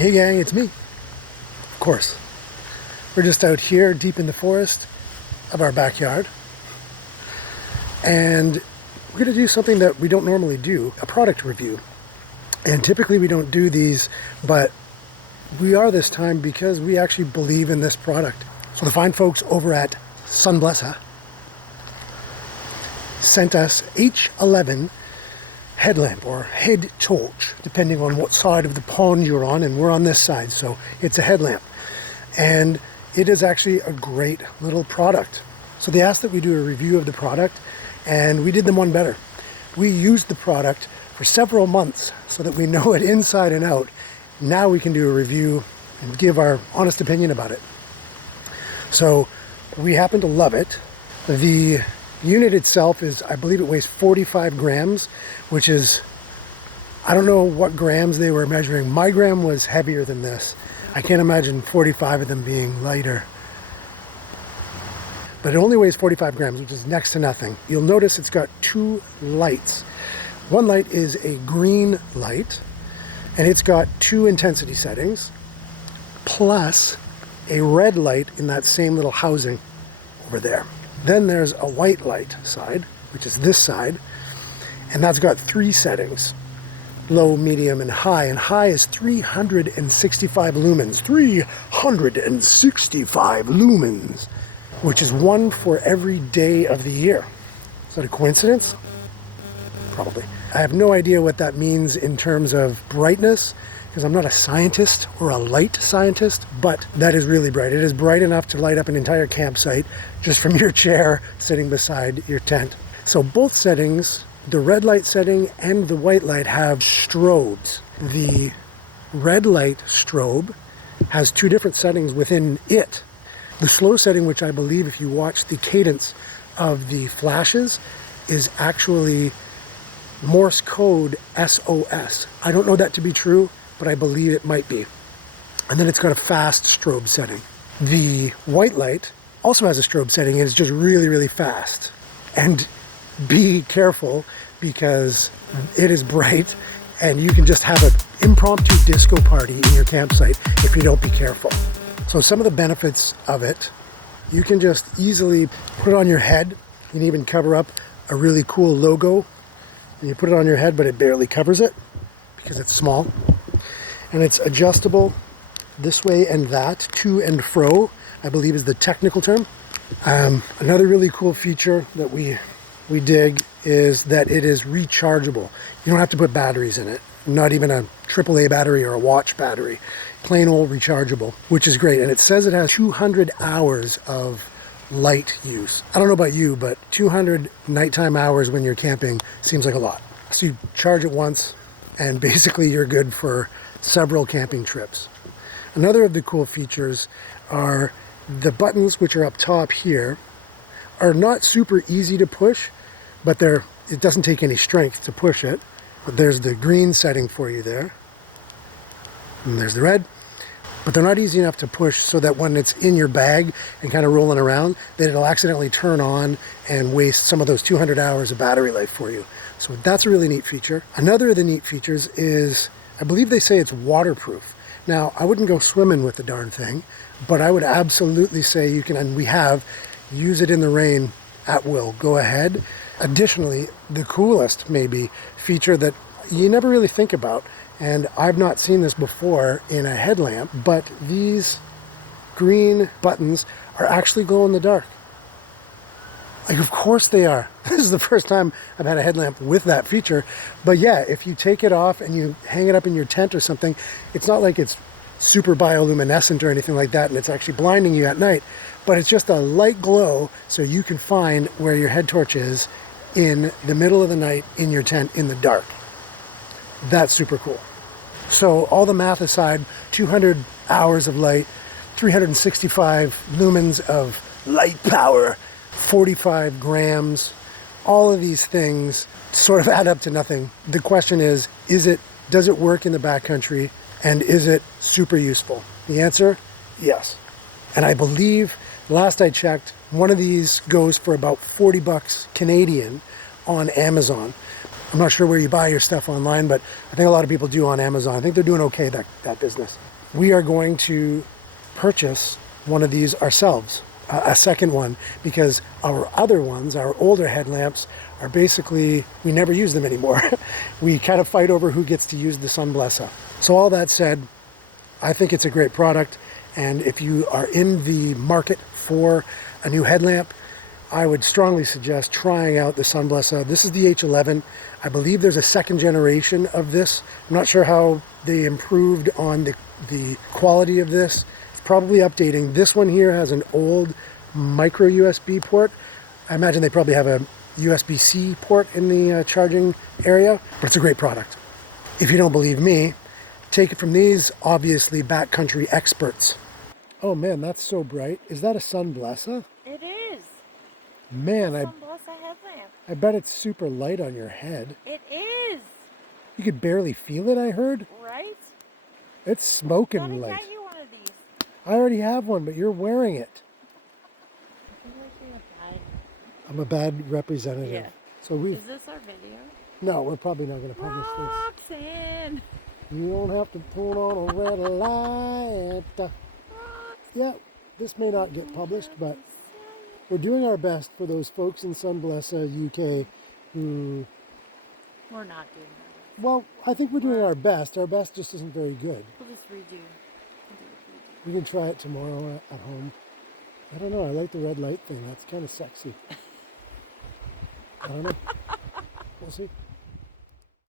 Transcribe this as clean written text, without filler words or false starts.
Hey gang, it's me. Of course. We're just out here deep in the forest of our backyard. And we're going to do something that we don't normally do, a product review. And typically we don't do these, but we are this time because we actually believe in this product. So the fine folks over at Sunblesa sent us H11 Headlamp or head torch, depending on what side of the pond you're on, and we're on this side, so it's a headlamp. And it is actually a great little product. So they asked that we do a review of the product, and we did them one better. We used the product for several months so that we know it inside and out. Now we can do a review and give our honest opinion about it. So we happen to love it. The unit itself is, I believe it weighs 45 grams, which is, I don't know what grams they were measuring. My gram was heavier than this. I can't imagine 45 of them being lighter. But it only weighs 45 grams, which is next to nothing. You'll notice it's got two lights. One light is a green light, and it's got two intensity settings, plus a red light in that same little housing over there. Then there's a white light side, which is this side, and that's got three settings: low, medium, and high. And high is 365 lumens. 365 lumens, which is one for every day of the year. Is that a coincidence? Probably. I have no idea what that means in terms of brightness, because I'm not a scientist or a light scientist, but that is really bright. It is bright enough to light up an entire campsite just from your chair sitting beside your tent. So both settings, the red light setting and the white light, have strobes. The red light strobe has two different settings within it. The slow setting, which I believe if you watch the cadence of the flashes, is actually Morse code SOS. I don't know that to be true, but I believe it might be. And then it's got a fast strobe setting. The white light also has a strobe setting, and it's just really, really fast. And be careful, because it is bright and you can just have an impromptu disco party in your campsite if you don't be careful. So some of the benefits of it: you can just easily put it on your head. You can even cover up a really cool logo. And you put it on your head, but it barely covers it because it's small. And it's adjustable this way and that, to and fro, I believe is the technical term. Another really cool feature that we dig is that it is rechargeable. You don't have to put batteries in it, not even a AAA battery or a watch battery. Plain old rechargeable, which is great. And it says it has 200 hours of light use. I don't know about you, but 200 nighttime hours when you're camping seems like a lot. So you charge it once and basically you're good for several camping trips. Another of the cool features are the buttons, which are up top here, are not super easy to push, but it doesn't take any strength to push it. But there's the green setting for you there, and there's the red. But they're not easy enough to push so that when it's in your bag and kind of rolling around, that it'll accidentally turn on and waste some of those 200 hours of battery life for you. So that's a really neat feature. Another of the neat features is, I believe they say it's waterproof. Now, I wouldn't go swimming with the darn thing, but I would absolutely say you can, and we have, use it in the rain at will. Go ahead. Additionally, the coolest maybe feature that you never really think about, and I've not seen this before in a headlamp, but these green buttons are actually glow in the dark. Like, of course they are. This is the first time I've had a headlamp with that feature. But yeah, if you take it off and you hang it up in your tent or something, it's not like it's super bioluminescent or anything like that, and it's actually blinding you at night, but it's just a light glow so you can find where your head torch is in the middle of the night in your tent in the dark. That's super cool. So all the math aside, 200 hours of light, 365 lumens of light power, 45 grams, all of these things sort of add up to nothing. The question is does it work in the backcountry, and is it super useful? The answer, yes. And I believe, last I checked, one of these goes for about 40 bucks Canadian on Amazon. I'm not sure where you buy your stuff online, but I think a lot of people do on Amazon. I think they're doing okay, that business. We are going to purchase one of these ourselves, a second one, because our other ones, our older headlamps, are basically, we never use them anymore. We kind of fight over who gets to use the Sunblesa. So all that said, I think it's a great product, and if you are in the market for a new headlamp, I would strongly suggest trying out the Sunblesa. This is the H11. I believe there's a second generation of this. I'm not sure how they improved on the quality of this. It's probably updating. This one here has an old micro USB port. I imagine they probably have a USB-C port in the charging area, but it's a great product. If you don't believe me, take it from these obviously backcountry experts. Oh man, that's so bright. Is that a Sunblesa? It is. Man, Sunblesa headlamp. I bet it's super light on your head. It is. You could barely feel it, I heard. Right? It's smoking Gotta light. get you one of these. I already have one, but you're wearing it. I'm a bad representative. Yeah. So we. Is this our video? No, we're probably not going to publish Roxanne. this. You don't have to put on a red light. Yeah, this may not get published, but we're doing our best for those folks in Sunblesa, UK, who... We're not doing that. Well, I think we're doing our best. Our best just isn't very good. We'll just redo. We can try it tomorrow at home. I don't know. I like the red light thing. That's kind of sexy. I don't know. We'll see.